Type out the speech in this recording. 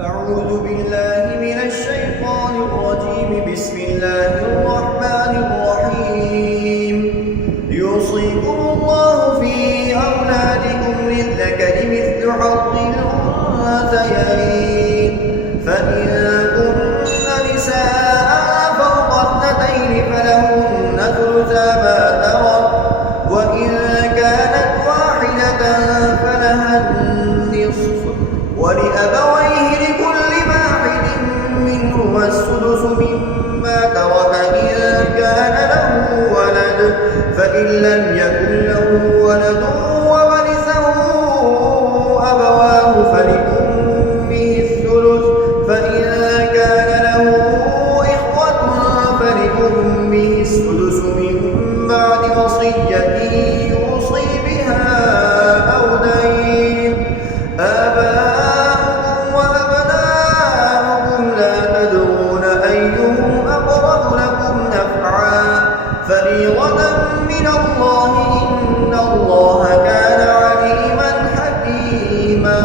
أعوذ بالله من الشيطان الرجيم. بسم الله الرحمن الرحيم. يوصيكم الله في أولادكم للذكر مثل حظ الأنثيين، فإن كن نساء فوق اثنتين فلهن ثلثا ما ترك، وإن كانت واحدة فلها النصف، ولأبويه لكل واحد منهما السدس مما ترك إن كان له ولد، فإن لم يكن له ولد وورثه أبواه فلأمه الثلث، فإن كان له إخوة فلأمه السدس من بعد وصية يوصي بها أو دين. آباؤكم وأبناؤكم لا تدرون أيهم أقرب لكم نفعا، فريضة من الله، إن الله كان عليما حكيما.